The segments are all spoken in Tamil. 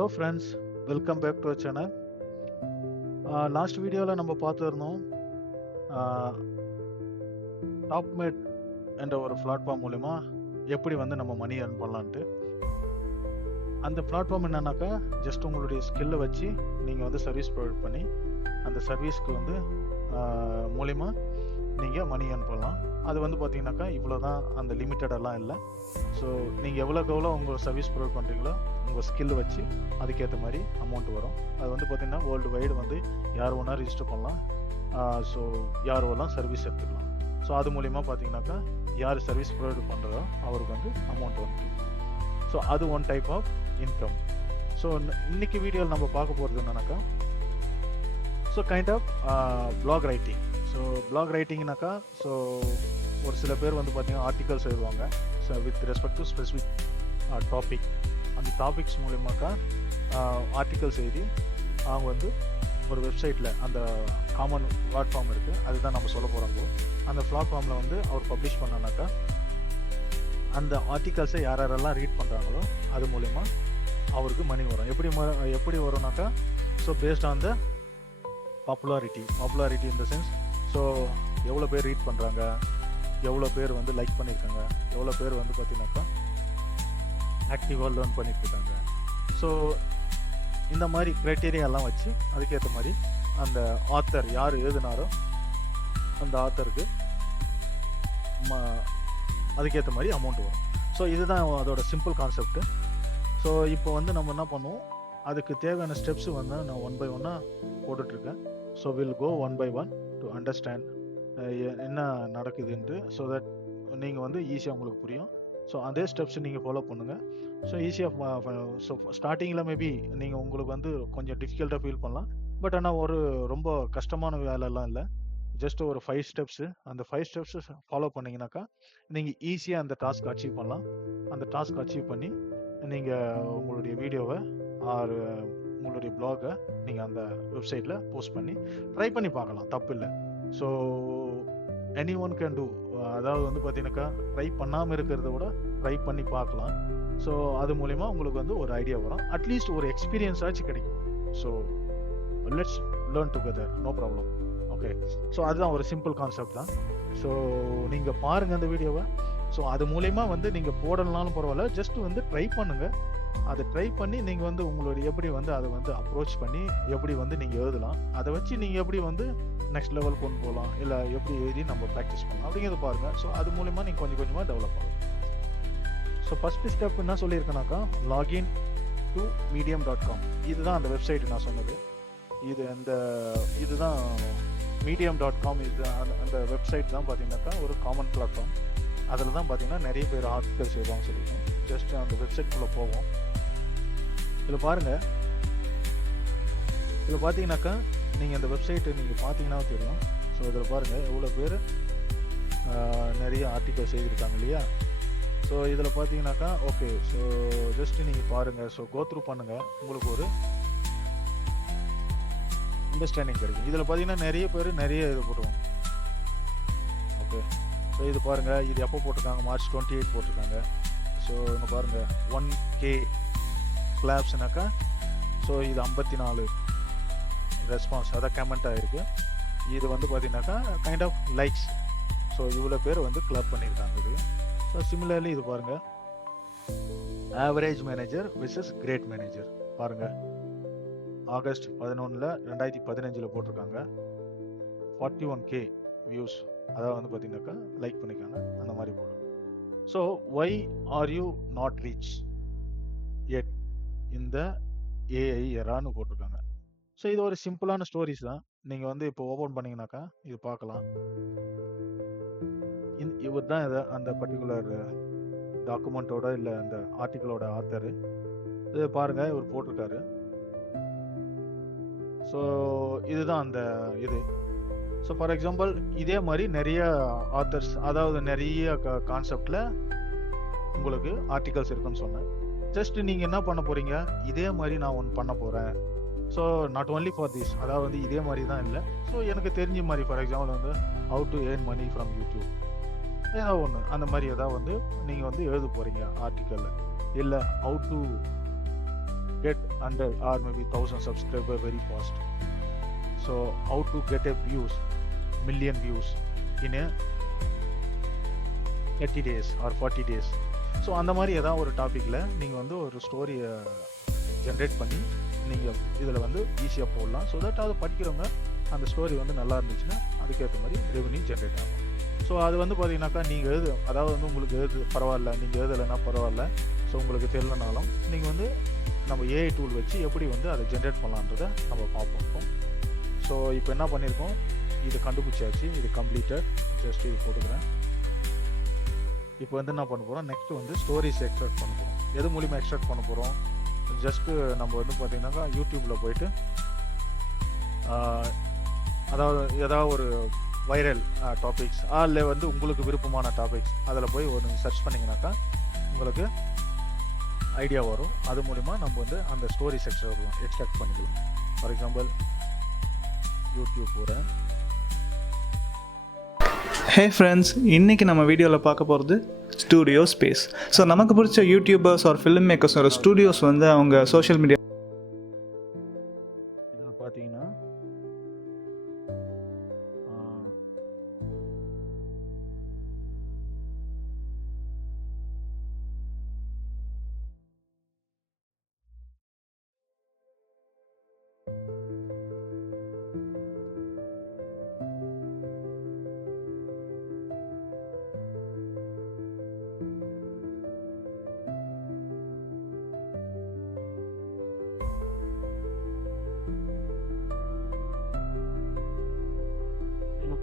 Hello friends, welcome back to our channel. Last வீடியோவில் நம்ம பார்த்துருந்தோம் டாப்மேட் என்ற ஒரு பிளாட்ஃபார்ம் மூலிமா எப்படி வந்து நம்ம மணி earn பண்ணலான்ட்டு. அந்த பிளாட்ஃபார்ம் என்னன்னாக்கா ஜஸ்ட் உங்களுடைய ஸ்கில்லை வச்சு நீங்கள் வந்து சர்வீஸ் ப்ரொவைட் பண்ணி அந்த சர்வீஸ்க்கு வந்து மூலிமா நீங்கள் மணி earn பண்ணலாம். அது வந்து பார்த்தீங்கன்னாக்கா இவ்வளோ தான், அந்த லிமிட்டடெல்லாம் இல்லை. ஸோ நீங்கள் எவ்வளோக்கு எவ்வளோ உங்கள் சர்வீஸ் ப்ரொவைட் பண்ணுறீங்களோ உங்கள் ஸ்கில் வச்சு அதுக்கேற்ற மாதிரி அமௌண்ட் வரும். அது வந்து பார்த்திங்கன்னா வேர்ல்டு வைடு வந்து யார் வேணா ரிஜிஸ்டர் பண்ணலாம். ஸோ யார் வேணாலும் சர்வீஸ் எடுத்துக்கலாம். ஸோ அது மூலிமா பார்த்தீங்கன்னாக்கா யார் சர்வீஸ் ப்ரொவைட் பண்ணுறதோ அவருக்கு வந்து அமௌண்ட் வந்து. ஸோ அது one type of income. So இன்னைக்கு வீடியோவில் நம்ம பார்க்க போகிறது என்னன்னாக்கா so kind of blog writing. So blog ரைட்டிங்னாக்கா ஸோ ஒரு சில பேர் வந்து பார்த்திங்கன்னா ஆர்டிகல்ஸ் எழுதுவாங்க. So with respect to specific topic. அந்த டாபிக்ஸ் மூலியமாக்கா ஆர்டிகல்ஸ் எழுதி அவங்க வந்து ஒரு வெப்சைட்டில் அந்த காமன் பிளாட்ஃபார்ம் இருக்குது, அதுதான் நம்ம சொல்ல போகிறோம். அந்த பிளாட்ஃபார்மில் வந்து அவர் பப்ளிஷ் பண்ணனாக்கா அந்த ஆர்டிகல்ஸை யாரெல்லாம் ரீட் பண்ணுறாங்களோ அது மூலிமா அவருக்கு மணி வரும். எப்படி வரும்னாக்கா so based on the popularity in the sense. So எவ்வளோ பேர் ரீட் பண்ணுறாங்க, எவ்வளோ பேர் வந்து லைக் பண்ணியிருக்காங்க, எவ்வளோ பேர் வந்து பார்த்தீங்கன்னாக்கா ஆக்டிவாக லேர்ன் பண்ணிட்டுருக்காங்க. ஸோ இந்த மாதிரி க்ரைட்டீரியாலாம் வச்சு அதுக்கேற்ற மாதிரி அந்த ஆத்தர் யார் எழுதினாரோ அந்த ஆத்தருக்கு அதுக்கேற்ற மாதிரி அமௌண்ட் வரும். ஸோ இதுதான் அதோட சிம்பிள் கான்செப்ட்டு. ஸோ இப்போ வந்து நம்ம என்ன பண்ணுவோம், அதுக்கு தேவையான ஸ்டெப்ஸு வந்து நான் ஒன் பை ஒன்னாக போட்டுட்ருக்கேன். So will go one by one to understand என்ன நடக்குதுன்ட்டு. ஸோ தட் நீங்கள் வந்து ஈஸியாக உங்களுக்கு புரியும். ஸோ அதே ஸ்டெப்ஸ் நீங்கள் ஃபாலோ பண்ணுங்கள். ஸோ ஈஸியாக ஸோ ஸ்டார்டிங்கில் மேபி நீங்கள் உங்களுக்கு வந்து கொஞ்சம் டிஃபிகல்ட்டாக ஃபீல் பண்ணலாம். பட் ஆனால் ஒரு ரொம்ப கஷ்டமான வேலைலாம் இல்லை. ஜஸ்ட் ஒரு 5 ஸ்டெப்ஸு, அந்த 5 ஸ்டெப்ஸு ஃபாலோ பண்ணிங்கனாக்கா நீங்கள் ஈஸியாக அந்த டாஸ்க் அச்சீவ் பண்ணலாம். அந்த டாஸ்க் அச்சீவ் பண்ணி நீங்கள் உங்களுடைய வீடியோவை ஆர் உங்களுடைய ப்ளாகை நீங்கள் அந்த வெப்சைட்டில் போஸ்ட் பண்ணி ட்ரை பண்ணி பார்க்கலாம், தப்பு இல்லை. So any one can do. அதாவது வந்து பார்த்தீங்கன்னாக்கா ட்ரை பண்ணாமல் இருக்கிறத விட ட்ரை பண்ணி பார்க்கலாம். ஸோ அது மூலிமா உங்களுக்கு வந்து ஒரு ஐடியா வரும், அட்லீஸ்ட் ஒரு எக்ஸ்பீரியன்ஸ் ஆச்சு கிடைக்கும். So let's learn together, no problem. Okay, so அதுதான் ஒரு சிம்பிள் கான்செப்ட் தான். ஸோ நீங்கள் பாருங்கள் அந்த வீடியோவை. ஸோ அது மூலயமா வந்து நீங்கள் போடலனாலும் பரவாயில்ல, ஜஸ்ட் வந்து ட்ரை பண்ணுங்கள். அதை ட்ரை பண்ணி நீங்கள் வந்து உங்களுடைய எப்படி வந்து அதை வந்து அப்ரோச் பண்ணி எப்படி வந்து நீங்கள் எழுதலாம், அதை வச்சு நீங்கள் எப்படி வந்து நெக்ஸ்ட் லெவல் கொண்டு போகலாம், இல்லை எப்படி எழுதி நம்ம ப்ராக்டிஸ் பண்ணலாம் அப்படிங்கிறத பாருங்கள். ஸோ அது மூலிமா நீங்கள் கொஞ்சம் கொஞ்சமாக டெவலப் ஆகும். ஸோ ஃபஸ்ட்டு ஸ்டெப் என்ன சொல்லியிருக்கேனாக்கா லாகின் டு medium.com. இதுதான் அந்த வெப்சைட் நான் சொன்னது. இதுதான் medium.com. இது அந்த வெப்சைட் தான் பார்த்தீங்கன்னாக்கா ஒரு காமன் பிளாட்ஃபார்ம். அதில் தான் பார்த்தீங்கன்னா நிறைய பேர் ஆர்டிகல்ஸ் எழுதுவாங்க சொல்லியிருக்கேன். ஜஸ்ட் அந்த வெப்சைட்குள்ளே போவோம். இதில் பாருங்கள், இதில் பார்த்தீங்கன்னாக்கா நீங்கள் அந்த வெப்சைட்டு நீங்கள் பார்த்தீங்கன்னா தெரியும். ஸோ இதில் பாருங்கள் எவ்வளோ பேர் நிறைய ஆர்டிகல்ஸ் எழுதியிருக்காங்க இல்லையா. ஸோ இதில் பார்த்தீங்கன்னாக்கா ஓகே, ஸோ ஜஸ்ட்டு நீங்கள் பாருங்கள். ஸோ கோ த்ரூ பண்ணுங்கள், உங்களுக்கு ஒரு அண்டர்ஸ்டாண்டிங் கிடைக்கும். இதில் பார்த்தீங்கன்னா நிறைய பேர் நிறைய இது போட்டுருவாங்க. ஓகே, ஸோ இது பாருங்கள், இது எப்போ போட்டிருக்காங்க, March 28 போட்டிருக்காங்க. ஸோ இங்கே பாருங்கள் 1K கிளாப்ஸ்னாக்கா ஸோ இது 54 ரெஸ்பான்ஸ், அதான் கமெண்ட் ஆகிருக்கு. இது வந்து பார்த்தீங்கன்னாக்கா கைண்ட் ஆஃப் லைக்ஸ். ஸோ இவ்வளோ பேர் வந்து கிளப் பண்ணியிருக்காங்க இது. ஸோ சிமிலர்லி இது பாருங்கள், average manager versus great manager பாருங்கள். August 11 2015 போட்டிருக்காங்க. 41K வியூஸ், அதாவது வந்து பார்த்தீங்கன்னாக்கா லைக் பண்ணிக்காங்க, அந்த மாதிரி போடும். So why are you not reached இந்த ஏஐ எரான்னு போட்டிருக்காங்க. ஸோ இது ஒரு சிம்பிளான ஸ்டோரிஸ் தான். நீங்கள் வந்து இப்போ ஓப்பன் பண்ணிங்கனாக்கா இது பார்க்கலாம். இவர் தான் இதை அந்த பர்டிகுலர் டாக்குமெண்ட்டோட இல்லை அந்த ஆர்டிக்கிளோட ஆத்தரு. இது பாருங்கள், இவர் போட்டிருக்காரு. ஸோ இதுதான் அந்த இது. ஸோ ஃபார் எக்ஸாம்பிள் இதே மாதிரி நிறைய ஆத்தர்ஸ், அதாவது நிறைய கான்செப்டில் உங்களுக்கு ஆர்டிகல்ஸ் இருக்குன்னு சொன்னேன். ஜஸ்ட் நீங்கள் என்ன பண்ண போகிறீங்க, இதே மாதிரி நான் ஒன்று பண்ண போகிறேன். So not only for this, அதாவது வந்து இதே மாதிரி தான் இல்லை. ஸோ எனக்கு தெரிஞ்ச மாதிரி ஃபார் எக்ஸாம்பிள் வந்து how to earn money from YouTube, ஏதாவது ஒன்று அந்த மாதிரி ஏதாவது வந்து நீங்கள் வந்து எழுத போகிறீங்க ஆர்டிக்கலில். இல்லை how to get 100 or maybe 1000 subscriber very fast. So how to get a views, million views in a 30 days or 40 days. So அந்த மாதிரி ஏதாவது ஒரு டாப்பிக்கில் நீங்கள் வந்து ஒரு ஸ்டோரியை ஜென்ரேட் பண்ணி நீங்கள் இதில் வந்து ஈஸியாக போடலாம். ஸோ தட் அதை படிக்கிறவங்க அந்த ஸ்டோரி வந்து நல்லா இருந்துச்சுன்னா அதுக்கேற்ற மாதிரி ரெவன்யூ ஜென்ரேட் ஆகும். ஸோ அது வந்து பார்த்தீங்கன்னாக்கா நீங்கள் அதாவது வந்து உங்களுக்கு பரவாயில்ல, நீங்கள் எழுதலைன்னா பரவாயில்ல, ஸோ உங்களுக்கு தெரியலனாலும் நீங்கள் வந்து நம்ம ஏஐ டூல் வச்சு எப்படி வந்து அதை ஜென்ரேட் பண்ணலான்றதை நம்ம பார்ப்போம். ஸோ இப்போ என்ன பண்ணியிருக்கோம், இது கண்டுபிடிச்சாச்சு, இது கம்ப்ளீட்டட். ஜஸ்ட் இது போட்டுக்கிறேன். இப்போ வந்து என்ன பண்ண போகிறோம், நெக்ஸ்ட்டு வந்து ஸ்டோரிஸ் எக்ஸ்ட்ராக்ட் பண்ண போகிறோம். எது மூலிமா எக்ஸ்ட்ராக்ட் பண்ண போகிறோம், ஜஸ்ட்டு நம்ம வந்து பார்த்திங்கனாக்கா யூடியூப்பில் போயிட்டு அதாவது ஏதாவது ஒரு வைரல் டாபிக்ஸ் அதில் வந்து உங்களுக்கு விருப்பமான டாபிக்ஸ் அதில் போய் ஒரு சர்ச் பண்ணிங்கனாக்கா உங்களுக்கு ஐடியா வரும். அது மூலிமா நம்ம வந்து அந்த ஸ்டோரிஸ் எக்ஸ்ட்ராக்ட் பண்ணிக்கலாம். ஃபார் எக்ஸாம்பிள் யூடியூப் போகிறேன். ஹே ஃப்ரெண்ட்ஸ், இன்றைக்கி நம்ம வீடியோவில் பார்க்க போகிறது ஸ்டூடியோ ஸ்பேஸ். ஸோ நமக்கு பிடிச்ச யூடியூபர்ஸ் ஒரு ஃபிலிம் மேக்கர்ஸோட ஸ்டூடியோஸ் வந்து அவங்க சோஷியல் மீடியா இதில் பார்த்தீங்கன்னா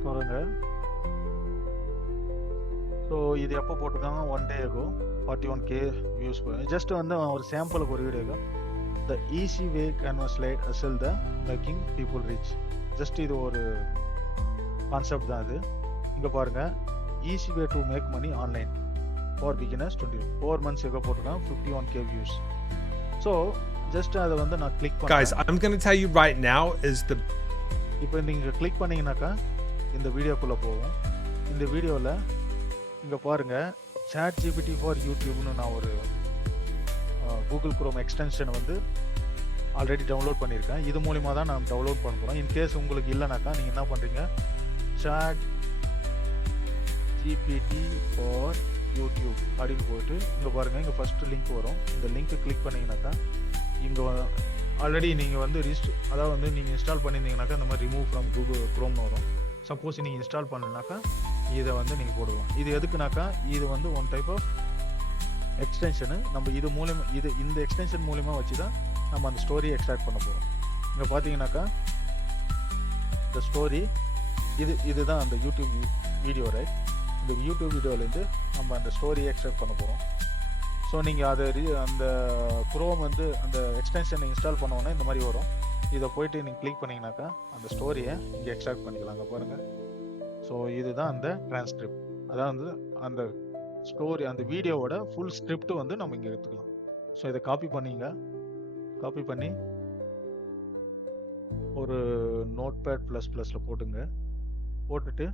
பாருங்க. ஸோ இது எப்போ போட்டிருக்காங்க, 1 day ago 41K வியூஸ் போய் ஜஸ்ட் வந்து ஒரு சாம்பிளுக்கு ஒரு வீடியோக்கு the easy way canvas light அசல் the making people rich. Just இது ஒரு கான்செப்ட் தான். இது இங்கே பாருங்கள், easy way to make money online for beginners 24 months ago போட்டிருக்காங்க 51K வியூஸ். ஸோ ஜஸ்ட் அதை வந்து நான் கிளிக் பண்ணேன். Guys, I'm going to tell you right now is the இப்போ நீங்கள் கிளிக் பண்ணிங்கனாக்கா இந்த வீடியோக்குள்ளே போவோம். இந்த வீடியோவில் இங்கே பாருங்கள், சாட் ஜிபிடி ஃபார் யூடியூப்னு நான் ஒரு கூகுள் குரோம் எக்ஸ்டென்ஷன் வந்து ஆல்ரெடி டவுன்லோட் பண்ணியிருக்கேன். இது மூலிமா தான் நான் டவுன்லோட் பண்ண போகிறேன். இன்கேஸ் உங்களுக்கு இல்லைனாக்கா நீங்கள் என்ன பண்ணுறீங்க, சாட் ஜிபிடி ஃபார் யூடியூப் அப்படின்னு போட்டு இங்கே பாருங்கள், இங்கே ஃபஸ்ட்டு லிங்க் வரும். இந்த லிங்க்கு கிளிக் பண்ணிங்கனாக்கா இங்கே ஆல்ரெடி நீங்கள் வந்து அதாவது வந்து நீங்கள் இன்ஸ்டால் பண்ணியிருந்தீங்கனாக்கா இந்த மாதிரி ரிமூவ் ஃப்ரம் கூகுள் குரோம்னு வரும். சப்போஸ் நீங்கள் இன்ஸ்டால் பண்ணலனாக்கா இதை வந்து நீங்கள் போடலாம். இது எதுக்குனாக்கா இது வந்து ஒன் டைப் ஆஃப் எக்ஸ்டென்ஷனு. நம்ம இது மூலிமா இந்த எக்ஸ்டென்ஷன் மூலிமா வச்சு தான் நம்ம அந்த ஸ்டோரியை எக்ஸ்ட்ராக்ட் பண்ண போகிறோம். இங்கே பார்த்தீங்கன்னாக்கா இந்த ஸ்டோரி இதுதான் அந்த யூடியூப் வீடியோ, ரைட்? இந்த யூடியூப் வீடியோலேருந்து நம்ம அந்த ஸ்டோரியை எக்ஸ்ட்ராக்ட் பண்ண போகிறோம். ஸோ நீங்கள் அதை அந்த குரோம் வந்து அந்த எக்ஸ்டென்ஷனை இன்ஸ்டால் பண்ணோன்னே இந்த மாதிரி வரும். இதை போயிட்டு நீங்கள் கிளிக் பண்ணிங்கனாக்கா அந்த ஸ்டோரியை இங்கே எக்ஸ்ட்ராக்ட் பண்ணிக்கலாம். அங்கே பாருங்கள். ஸோ இதுதான் அந்த டிரான்ஸ்கிரிப்ட், அதாவது அந்த ஸ்டோரி அந்த வீடியோவோட ஃபுல் ஸ்கிரிப்ட் வந்து நம்ம இங்கே எடுத்துக்கலாம். ஸோ இதை காப்பி பண்ணி ஒரு நோட்பேட் ++ல போட்டுட்டு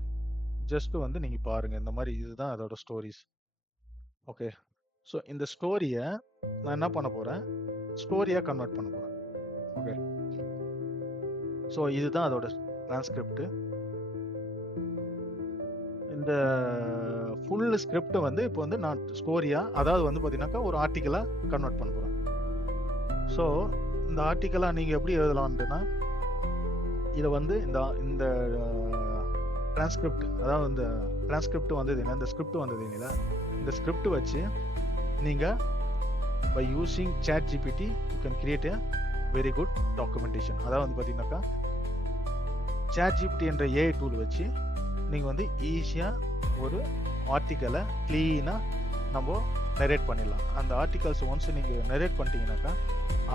ஜஸ்ட் வந்து நீங்கள் பாருங்கள். இந்த மாதிரி இதுதான் அதோட ஸ்டோரிஸ். ஓகே, ஸோ இந்த ஸ்டோரியை நான் என்ன பண்ண போகிறேன், ஸ்டோரியாக கன்வெர்ட் பண்ண போகிறேன். ஓகே, ஸோ இதுதான் அதோட டிரான்ஸ்கிரிப்ட். இந்த ஃபுல் ஸ்கிரிப்டை வந்து இப்போ வந்து நான் ஸ்டோரியாக, அதாவது வந்து பார்த்தீங்கன்னாக்கா ஒரு ஆர்டிக்கலாக கன்வெர்ட் பண்ண போகிறேன். ஸோ இந்த ஆர்டிக்கலாக நீங்கள் எப்படி எழுதலான்ட்டுனா, இதை வந்து இந்த டிரான்ஸ்கிரிப்ட், அதாவது இந்த டிரான்ஸ்கிரிப்ட் வந்தது என்ன, இந்த ஸ்கிரிப்ட் வந்தது இல்லை, இந்த ஸ்கிரிப்ட் வச்சு நீங்கள் by using chat GPT you can create a very good documentation. அதாவது வந்து பார்த்தீங்கன்னாக்கா சாட் ஜிபிடி என்ற ஏஐ டூல் வச்சு நீங்கள் வந்து ஈஸியாக ஒரு ஆர்டிக்கலை க்ளீனாக நம்ம நரேட் பண்ணிடலாம். அந்த ஆர்டிகல்ஸ் ஒன்ஸ் நீங்கள் நரேட் பண்ணிட்டீங்கன்னாக்கா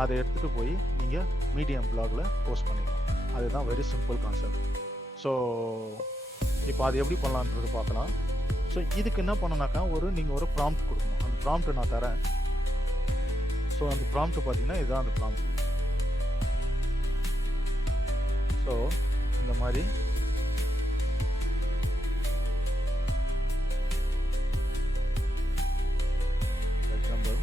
அதை எடுத்துகிட்டு போய் நீங்கள் மீடியம் பிளாகில் போஸ்ட் பண்ணிடலாம். அதுதான் வெரி சிம்பிள் கான்செப்ட். ஸோ இப்போ அது எப்படி பண்ணலான்றது பார்க்கலாம். ஸோ இதுக்கு என்ன பண்ணனாக்கா நீங்கள் ஒரு ப்ராம்ப்ட் கொடுக்கணும். அந்த ப்ராம்ப்ட் நான் தரேன். ஸோ அந்த ப்ராம்ப்ட் பார்த்தீங்கன்னா இதுதான் அந்த ப்ராம்ப்ட். ஸோ இந்த மாதிரி எக்ஸாம்பிள்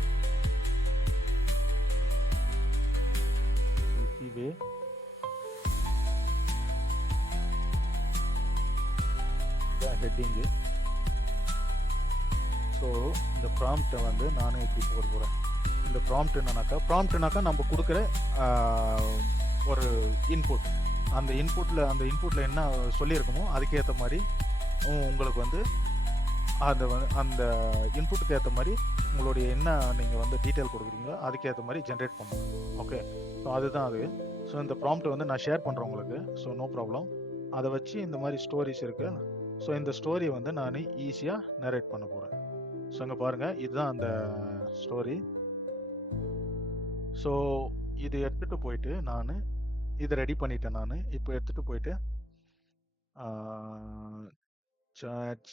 ஹெட்டிங்கு. ஸோ இந்த ப்ராம்ப்டை வந்து நானும் இப்படி போட போகிறேன். இந்த ப்ராம்ப்ட்னாக்கா நம்ம கொடுக்குற ஒரு இன்புட். அந்த இன்புட்டில் என்ன சொல்லியிருக்கோமோ அதுக்கேற்ற மாதிரி உங்களுக்கு வந்து அந்த இன்புட்டுக்கு ஏற்ற மாதிரி உங்களுடைய என்ன நீங்கள் வந்து டீட்டெயில் கொடுக்குறீங்களோ அதுக்கேற்ற மாதிரி ஜென்ரேட் பண்ணணும். ஓகே, ஸோ அதுதான் அது. ஸோ இந்த ப்ராம்ப்ட் வந்து நான் ஷேர் பண்ணுறேன் உங்களுக்கு. So no problem. அதை வச்சு இந்த மாதிரி ஸ்டோரிஸ் இருக்கு. ஸோ இந்த ஸ்டோரி வந்து நான் ஈஸியாக நரேட் பண்ண போகிறேன். ஸோ இங்கே பாருங்கள், இதுதான் அந்த ஸ்டோரி. ஸோ இது எடுத்துகிட்டு போயிட்டு நான் இதை ரெடி பண்ணிட்டேன். நான் இப்போ எடுத்துகிட்டு போயிட்டு சாட்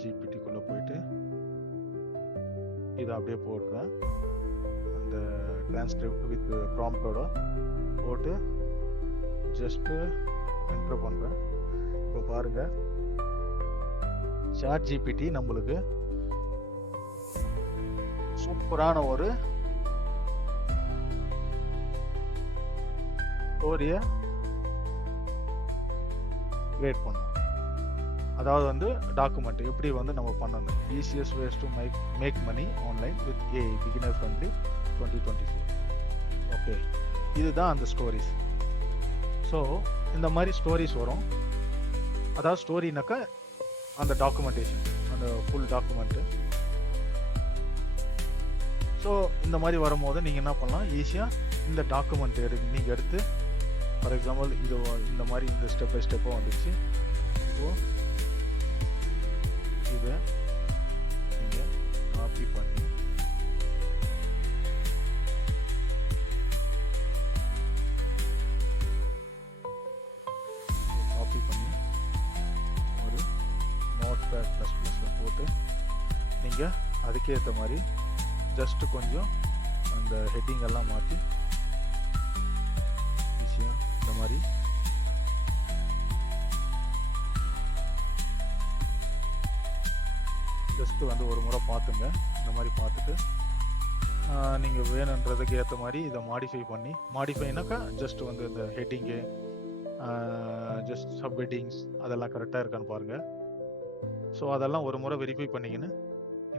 ஜிபிடிக்குள்ளே போயிட்டு இதை அப்படியே போடுறேன். அந்த டிரான்ஸ்கிரிப்ட் வித் ப்ராம்ப்டோட போட்டு ஜஸ்ட்டு என்டர் பண்ணுறேன். இப்போ பாருங்கள், சாட் ஜிபிடி நம்மளுக்கு சூப்பரான ஒரு ஸ்டோரியை கிரியேட் பண்ணும். அதாவது வந்து டாக்குமெண்ட் எப்படி வந்து நம்ம பண்ணணும். Easiest ways to make money online with AI beginner friendly 2024. Okay, இதுதான் அந்த ஸ்டோரிஸ். ஸோ இந்த மாதிரி ஸ்டோரிஸ் வரும். அதாவது ஸ்டோரினாக்கா அந்த டாக்குமெண்டேஷன், அந்த ஃபுல் டாக்குமெண்ட்டு. ஸோ இந்த மாதிரி வரும்போது நீங்கள் என்ன பண்ணலாம், ஈஸியாக இந்த டாக்குமெண்ட் நீங்கள் எடுத்து, ஃபார் எக்ஸாம்பிள் இது இந்த மாதிரி இந்த ஸ்டெப் பை ஸ்டெப்பாக வந்துச்சு. ஸோ இதை நீங்கள் காப்பி பண்ணி ஒரு நோட்பேட் ++ல போட்டு நீங்கள் அதுக்கேற்ற மாதிரி ஜஸ்ட்டு கொஞ்சம் அந்த ஹெட்டிங் எல்லாம் மாற்றி ஈஸியாக இந்த மாதிரி ஜஸ்ட்டு வந்து ஒரு முறை பார்த்துங்க. இந்த மாதிரி பார்த்துட்டு நீங்கள் வேணுன்றதுக்கு ஏற்ற மாதிரி இதை மாடிஃபைனாக்கா ஜஸ்ட் வந்து இந்த ஹெட்டிங்கு ஜஸ்ட் சப் ஹெட்டிங்ஸ் அதெல்லாம் கரெக்டாக இருக்கான்னு பாருங்கள். ஸோ அதெல்லாம் ஒரு முறை வெரிஃபை பண்ணிக்கின்னு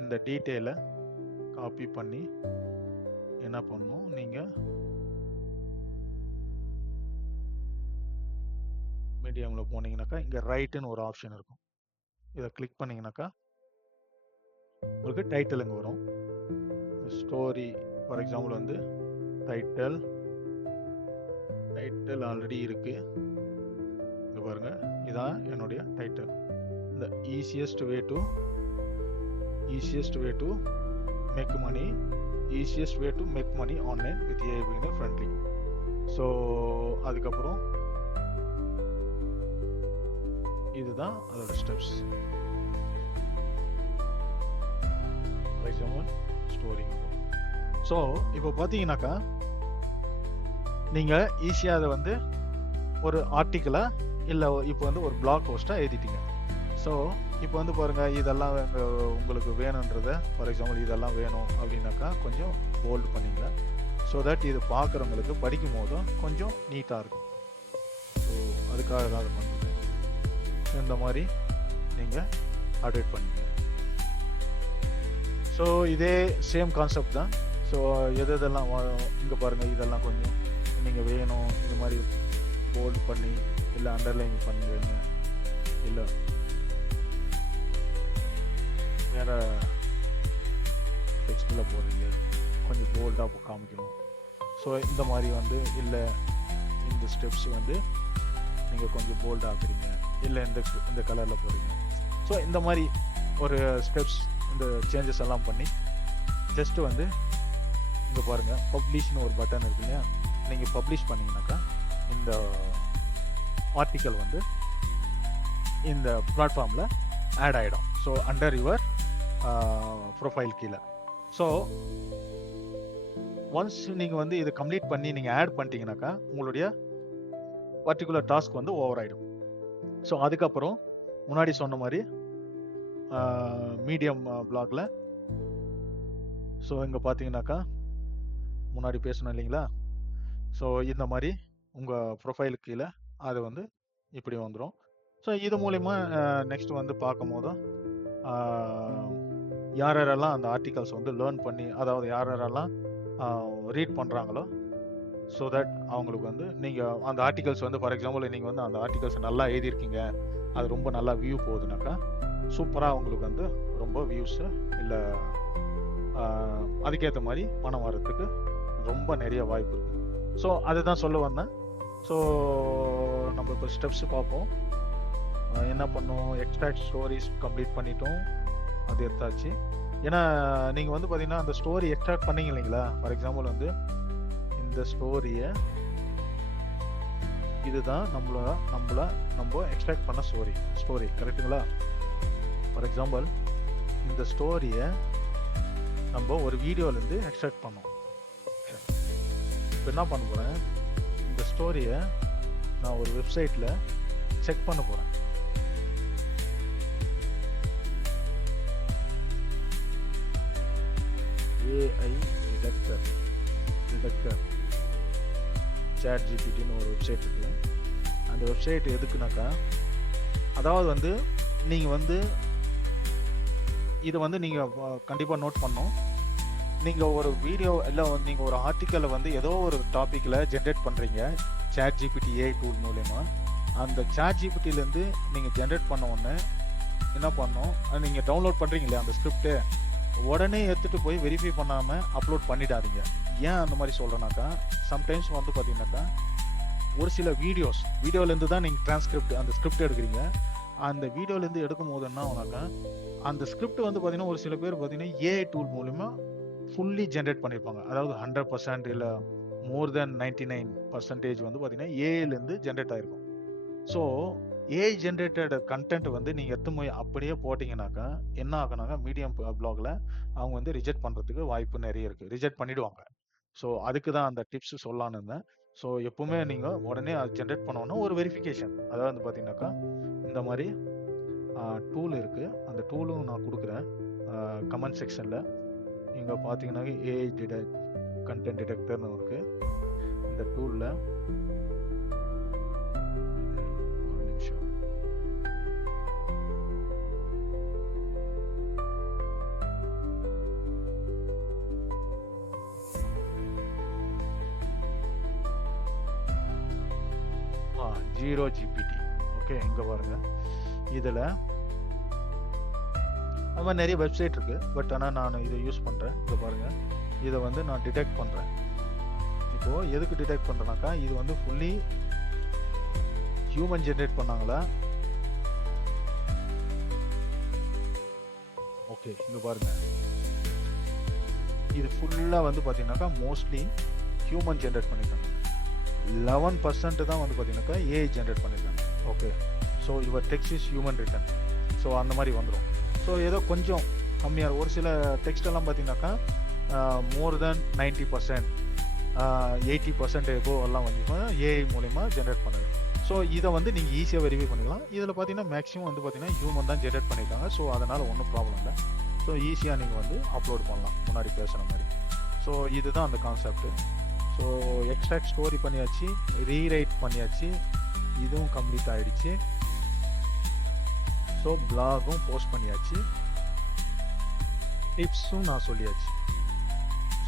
இந்த டீட்டெயிலை காப்பி பண்ணி என்ன பண்ணணும், நீங்கள் மீடியமில் போனீங்கன்னாக்கா இங்கே ரைட்டுன்னு ஒரு ஆப்ஷன் இருக்கும். இதை கிளிக் பண்ணிங்கனாக்கா உங்களுக்கு டைட்டில் இங்கே வரும். ஸ்டோரி ஃபார் எக்ஸாம்பிள் வந்து டைட்டில் ஆல்ரெடி இருக்கு. இங்கே பாருங்க, இதான் என்னுடைய டைட்டில். இந்த easiest way to make money online with AI beginner friendly. So அதுக்கப்புறம் இதுதான் அதோட ஸ்டெப்ஸ். ஃபார் எக்ஸாம்பிள் ஸ்டோரிங்க. ஸோ இப்போ பார்த்தீங்கன்னாக்கா நீங்கள் ஈஸியாக அதை வந்து ஒரு ஆர்டிக்கிளாக இல்லை இப்போ வந்து ஒரு பிளாக் போஸ்ட்டாக எழுதிட்டீங்க. ஸோ இப்போ வந்து பாருங்கள், இதெல்லாம் உங்களுக்கு வேணுன்றதை, ஃபார் எக்ஸாம்பிள் இதெல்லாம் வேணும் அப்படின்னாக்கா கொஞ்சம் போல்டு பண்ணிங்க. ஸோ தட் இது பார்க்குறவங்களுக்கு படிக்கும் போதும் கொஞ்சம் நீட்டாக இருக்கும். ஸோ அதுக்காக தான் அதை பண்ணுறது. இந்த மாதிரி நீங்கள் அப்டேட் பண்ணிங்க. ஸோ இதே சேம் கான்செப்ட் தான். ஸோ எதெல்லாம் இங்கே பாருங்கள், இதெல்லாம் கொஞ்சம் நீங்கள் வேணும் இந்த மாதிரி போல்டு பண்ணி இல்லை அண்டர்லைன் பண்ணுவீங்க, இல்லை வேறு டெக்ஸ்டில் போடுறீங்க, கொஞ்சம் போல்டாக காமிக்கணும். ஸோ இந்த மாதிரி வந்து இல்லை இந்த ஸ்டெப்ஸ் வந்து நீங்கள் கொஞ்சம் போல்டாக ஆக்குறீங்க, இல்லை இந்த கலரில் போடுறீங்க. ஸோ இந்த மாதிரி ஒரு ஸ்டெப்ஸ் இந்த சேஞ்சஸ் எல்லாம் பண்ணி ஜஸ்ட்டு வந்து இங்கே பாருங்கள், பப்ளிஷ்னு ஒரு பட்டன் இருக்கு இல்லையா, நீங்கள் பப்ளிஷ் பண்ணிங்கனாக்கா இந்த ஆர்டிக்கல் வந்து இந்த பிளாட்ஃபார்மில் ஆட் ஆகிடும். ஸோ அண்டர் யுவர் ப்ரொஃபைல் கீழே. ஸோ ஒன்ஸ் நீங்கள் வந்து இதை கம்ப்ளீட் பண்ணி நீங்கள் ஆட் பண்ணிட்டீங்கனாக்கா உங்களுடைய பர்டிகுலர் டாஸ்க் வந்து ஓவர் ஆகிடும். ஸோ அதுக்கப்புறம் முன்னாடி சொன்ன மாதிரி மீடியம் பிளாகில் ஸோ இங்கே பார்த்தீங்கன்னாக்கா முன்னாடி பேசணும் இல்லைங்களா? ஸோ இந்த மாதிரி உங்கள் ப்ரொஃபைலுக்கு கீழே அது வந்து இப்படி வந்துடும். ஸோ இது மூலிமா நெக்ஸ்ட் வந்து பார்க்கும் போதும் யார் யாரெல்லாம் அந்த ஆர்டிகல்ஸ் வந்து லேர்ன் பண்ணி, அதாவது யார் யாரெல்லாம் ரீட் பண்ணுறாங்களோ, ஸோ தட் அவங்களுக்கு வந்து நீங்கள் அந்த ஆர்டிகல்ஸ் வந்து ஃபார் எக்ஸாம்பிள் நீங்கள் வந்து அந்த ஆர்டிகல்ஸ் நல்லா எழுதியிருக்கீங்க, அது ரொம்ப நல்லா வியூ போகுதுனாக்கா சூப்பராக அவங்களுக்கு வந்து ரொம்ப வியூஸு இல்லை அதுக்கேற்ற மாதிரி பணம் வர்றதுக்கு ரொம்ப நிறைய வாய்ப்பு இருக்குது. ஸோ அதுதான் சொல்ல வந்தேன். ஸோ நம்ம இப்போ ஸ்டெப்ஸ் பார்ப்போம். என்ன பண்ணோம், எக்ஸ்ட்ராக்ட் ஸ்டோரிஸ் கம்ப்ளீட் பண்ணிட்டோம், அது எடுத்தாச்சு. ஏன்னா நீங்கள் வந்து பார்த்தீங்கன்னா அந்த ஸ்டோரி எக்ஸ்ட்ராக்ட் பண்ணீங்க இல்லைங்களா? ஃபார் எக்ஸாம்பிள் வந்து இந்த ஸ்டோரியை இதுதான் நம்ம எக்ஸ்ட்ராக்ட் பண்ண ஸ்டோரி கரெக்டுங்களா? ஃபார் எக்ஸாம்பிள் இந்த ஸ்டோரியை நம்ம ஒரு வீடியோலேருந்து எக்ஸ்ட்ராக்ட் பண்ணோம். இப்போ என்ன பண்ண போகிறேன், இந்த ஸ்டோரியை நான் ஒரு வெப்சைட்டில் செக் பண்ண போகிறேன். AI டிடெக்டர் ChatGPTன்னு ஒரு வெப்சைட் இருக்குது. அந்த வெப்சைட் எதுக்குனாக்கா, அதாவது வந்து நீங்கள் வந்து இதை வந்து நீங்கள் கண்டிப்பாக நோட் பண்ணணும். நீங்கள் ஒரு வீடியோ இல்லை நீங்கள் ஒரு ஆர்டிக்கலை வந்து ஏதோ ஒரு டாப்பிக்கில் ஜென்ரேட் பண்ணுறீங்க ChatGPT AI டூல் மூலயமா. அந்த ChatGPTலேருந்து நீங்கள் ஜென்ரேட் பண்ண உடனே என்ன பண்ணணும், நீங்கள் டவுன்லோட் பண்ணுறீங்க இல்லையா அந்த ஸ்கிரிப்ட்டு, உடனே எடுத்துகிட்டு போய் வெரிஃபை பண்ணாமல் அப்லோட் பண்ணிடாதீங்க. ஏன் அந்த மாதிரி சொல்கிறேன்னாக்கா, சம்டைம்ஸ் வந்து பார்த்தீங்கன்னாக்கா ஒரு சில வீடியோலேருந்து தான் நீங்கள் டிரான்ஸ்கிரிப்ட் அந்த ஸ்கிரிப்ட் எடுக்கிறீங்க. அந்த வீடியோலேருந்து எடுக்கும் போது என்ன ஆகுனாக்கா, அந்த ஸ்கிரிப்ட் வந்து பார்த்தீங்கன்னா ஒரு சில பேர் பார்த்தீங்கன்னா AI டூல் மூலிமா ஃபுல்லி ஜென்ரேட் பண்ணியிருப்பாங்க. அதாவது 100% இல்லை மோர் தென் 99% வந்து பார்த்தீங்கன்னா ஏஐலேருந்து ஜென்ரேட் ஆகிருக்கும். ஸோ AI ஜென்ரேட்டட் கண்டென்ட் வந்து நீங்கள் எடுத்து போய் அப்படியே போட்டிங்கனாக்கா என்ன ஆகுனாக்கா, மீடியம் பிளாகில் அவங்க வந்து ரிஜெக்ட் பண்ணுறதுக்கு வாய்ப்பு நிறைய இருக்குது, ரிஜெக்ட் பண்ணிவிடுவாங்க. ஸோ அதுக்கு தான் அந்த டிப்ஸ் சொல்லலான்னு இருந்தேன். ஸோ எப்போவுமே நீங்கள் உடனே அது ஜென்ரேட் பண்ணோன்னா ஒரு வெரிஃபிகேஷன், அதாவது வந்து பார்த்தீங்கன்னாக்கா இந்த மாதிரி டூல் இருக்குது. அந்த டூலும் நான் கொடுக்குறேன் கமெண்ட் செக்ஷனில். இங்கே பார்த்தீங்கன்னாக்கா AI கண்டென்ட் டிடெக்டர்னு இருக்குது. இந்த டூலில் ஒரு நிமிஷம், ஜீரோ GPT. ஓகே, இங்கே பாருங்கள். இதில் அது மாதிரி நிறைய வெப்சைட் இருக்குது, பட் ஆனால் நான் இதை யூஸ் பண்ணுறேன். இதை பாருங்கள், இதை வந்து நான் டிடெக்ட் பண்ணுறேன். இப்போது எதுக்கு டிடெக்ட் பண்ணுறேன்னாக்கா, இது வந்து ஃபுல்லி ஹியூமன் ஜென்ரேட் பண்ணாங்களா. ஓகே, இங்கே பாருங்கள், இது ஃபுல்லாக வந்து பார்த்தீங்கன்னாக்கா மோஸ்ட்லி ஹியூமன் ஜென்ரேட் பண்ணியிருக்காங்க. 11% தான் வந்து பார்த்தீங்கன்னாக்கா AI ஜென்ரேட் பண்ணியிருக்காங்க. Okay, so your text is human written. So அந்த மாதிரி வந்துடும். ஸோ ஏதோ கொஞ்சம் கம்மியாக ஒரு சில டெக்ஸ்ட் எல்லாம் பார்த்தீங்கன்னாக்கா மோர் தென் 90%, 80% எபோ எல்லாம் வந்து AI மூலயமா ஜென்ரேட் பண்ணுது. ஸோ இதை வந்து நீங்கள் ஈஸியாக வெரிஃபை பண்ணிக்கலாம். இதில் பார்த்தீங்கன்னா மேக்ஸிமம் வந்து பார்த்தீங்கன்னா ஹியூமன் தான் ஜென்ரேட் பண்ணியிருக்காங்க. ஸோ அதனால் ஒன்றும் ப்ராப்ளம் இல்லை. ஸோ ஈஸியாக நீங்கள் வந்து அப்லோட் பண்ணலாம் முன்னாடி பேசுகிற மாதிரி. ஸோ இதுதான் அந்த கான்செப்ட்டு. ஸோ எக்ஸ்ட்ராக்ட் ஸ்டோரி பண்ணியாச்சு, ரீரைட் பண்ணியாச்சு, இதுவும் கம்ப்ளீட் ஆகிடுச்சு. ஸோ பிளாகும் போஸ்ட் பண்ணியாச்சு, டிப்ஸும் நான் சொல்லியாச்சு.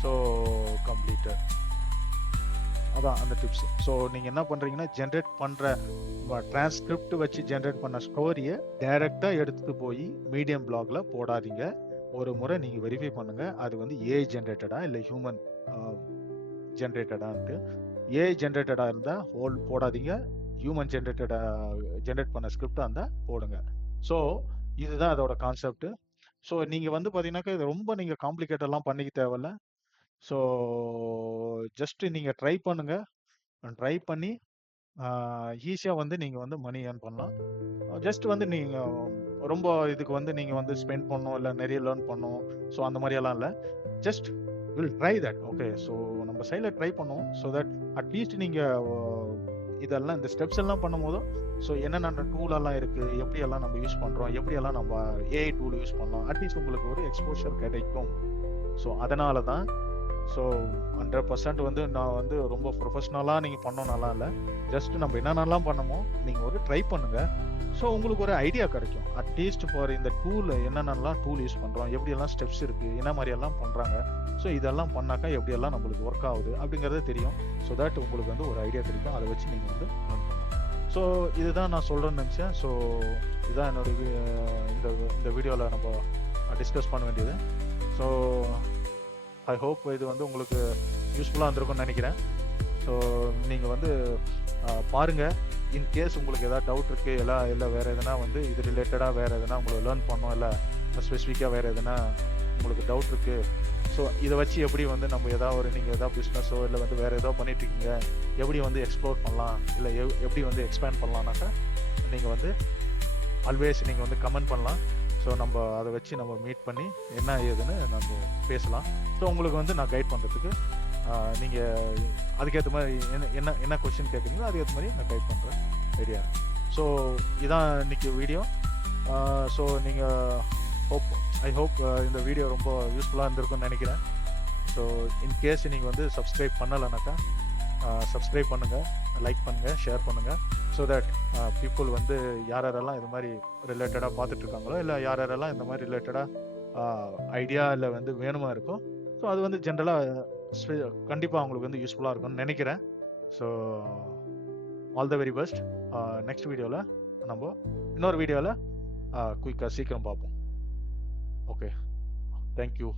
ஸோ கம்ப்ளீட்டட், அதான் அந்த டிப்ஸ். ஸோ நீங்கள் என்ன பண்ணுறீங்கன்னா, ஜென்ரேட் பண்ணுற டிரான்ஸ்கிரிப்ட் வச்சு ஜென்ரேட் பண்ண ஸ்டோரியை டைரெக்டாக எடுத்துகிட்டு போய் மீடியம் பிளாகில் போடாதீங்க. ஒரு முறை நீங்கள் வெரிஃபை பண்ணுங்கள், அது வந்து AI ஜென்ரேட்டடா இல்லை ஹியூமன் ஜென்ரேட்டடான்ட்டு. AI ஜென்ரேட்டடாக இருந்தால் போடாதீங்க, ஹியூமன் ஜென்ரேட் பண்ண ஸ்கிரிப்டாக இருந்தால் போடுங்க. ஸோ இதுதான் அதோட கான்செப்ட். ஸோ நீங்கள் வந்து பார்த்தீங்கன்னாக்கா இது ரொம்ப நீங்கள் காம்ப்ளிகேட்டெல்லாம் பண்ணிக்க தேவையில்ல. ஸோ ஜஸ்ட்டு நீங்கள் ட்ரை பண்ணுங்கள். ட்ரை பண்ணி ஈஸியாக வந்து நீங்கள் வந்து மணி ஏர்ன் பண்ணலாம். ஜஸ்ட் வந்து நீங்கள் ரொம்ப இதுக்கு வந்து நீங்கள் வந்து ஸ்பெண்ட் பண்ணணும், இல்லை நிறைய லேர்ன் பண்ணணும், ஸோ அந்த மாதிரியெல்லாம் இல்லை. Just will try that. Okay, so நம்ம சைடில் ட்ரை பண்ணுவோம். ஸோ தட் அட்லீஸ்ட் நீங்கள் இதெல்லாம் இந்த ஸ்டெப்ஸ் எல்லாம் பண்ணும்போதும் ஸோ என்னென்ன டூல் எல்லாம் இருக்குது, எப்படியெல்லாம் நம்ம யூஸ் பண்ணுறோம், எப்படியெல்லாம் நம்ம ஏஐ டூல் யூஸ் பண்ணலாம், அட்லீஸ்ட் உங்களுக்கு ஒரு எக்ஸ்போஷர் கிடைக்கும். ஸோ அதனால தான் ஸோ 100% வந்து நான் வந்து ரொம்ப ப்ரொஃபஷ்னலாக நீங்கள் பண்ணோம்னாலாம் இல்லை, ஜஸ்ட் நம்ம என்னென்னலாம் பண்ணமோ நீங்கள் ஒரு ட்ரை பண்ணுங்கள். ஸோ உங்களுக்கு ஒரு ஐடியா கிடைக்கும். அட்லீஸ்ட் ஃபார் இந்த டூல் என்னென்னலாம் டூல் யூஸ் பண்ணுறோம், எப்படியெல்லாம் ஸ்டெப்ஸ் இருக்குது, என்ன மாதிரியெல்லாம் பண்ணுறாங்க, ஸோ இதெல்லாம் பண்ணாக்கா எப்படியெல்லாம் நம்மளுக்கு ஒர்க் ஆகுது அப்படிங்கிறது தெரியும். ஸோ தட் உங்களுக்கு வந்து ஒரு ஐடியா கிடைக்கும். அதை வச்சு நீங்கள் வந்து லேர்ன் பண்ணலாம். ஸோ இதுதான் நான் சொல்கிறேன்னு நினச்சேன். ஸோ இதுதான் என்னோட இந்த வீடியோவில் நம்ம டிஸ்கஸ் பண்ண வேண்டியது. ஸோ ஐ ஹோப் இது வந்து உங்களுக்கு யூஸ்ஃபுல்லாக இருந்திருக்கும்னு நினைக்கிறேன். ஸோ நீங்கள் வந்து பாருங்கள். இன்கேஸ் உங்களுக்கு எதாவது டவுட் இருக்குது, இல்லை வேறு எதுனா வந்து இது ரிலேட்டடாக வேறு எதுனா உங்களுக்கு லேர்ன் பண்ணோம், இல்லை ஸ்பெசிஃபிக்காக வேறு எதுனா உங்களுக்கு டவுட் இருக்குது, ஸோ இதை வச்சு எப்படி வந்து நம்ம நீங்கள் எதாவது பிஸ்னஸோ இல்லை வந்து வேறு ஏதோ பண்ணிட்டுருக்கீங்க, எப்படி வந்து எக்ஸ்ப்ளோர் பண்ணலாம், இல்லை எப்படி வந்து எக்ஸ்பேண்ட் பண்ணலான்னாக்கா நீங்கள் வந்து ஆல்வேஸ் நீங்கள் வந்து கமெண்ட் பண்ணலாம். ஸோ நம்ம அதை வச்சு நம்ம மீட் பண்ணி என்ன ஏதுன்னு நம்ம பேசலாம். ஸோ உங்களுக்கு வந்து நான் கைட் பண்ணுறதுக்கு நீங்கள் அதுக்கேற்ற மாதிரி என்ன கொஸ்டின் கேட்குறீங்களோ அதுக்கேற்ற மாதிரி நான் கைட் பண்ணுறேன் ஐடியா. ஸோ இதான் இன்னைக்கு வீடியோ. ஸோ நீங்கள் ஐ ஹோப் இந்த வீடியோ ரொம்ப யூஸ்ஃபுல்லாக இருந்திருக்கும்னு நினைக்கிறேன். ஸோ இன்கேஸ் நீங்கள் வந்து சப்ஸ்கிரைப் பண்ணலைனாக்கா சப்ஸ்கிரைப் பண்ணுங்கள், லைக் பண்ணுங்கள், ஷேர் பண்ணுங்கள். ஸோ தட் பீப்புள் வந்து யாரெல்லாம் இது மாதிரி ரிலேட்டடாக பார்த்துட்ருக்காங்களோ, இல்லை யாரெல்லாம் இந்த மாதிரி ரிலேட்டடாக ஐடியா இல்லை வந்து வேணுமா இருக்கோ, ஸோ அது வந்து ஜென்ரலாக கண்டிப்பாக அவங்களுக்கு வந்து யூஸ்ஃபுல்லாக இருக்கும்னு நினைக்கிறேன். So all the very best. Next வீடியோவில் நம்ம இன்னொரு வீடியோவில் குயிக்காக சீக்கிரம் பார்ப்போம். Okay, thank you.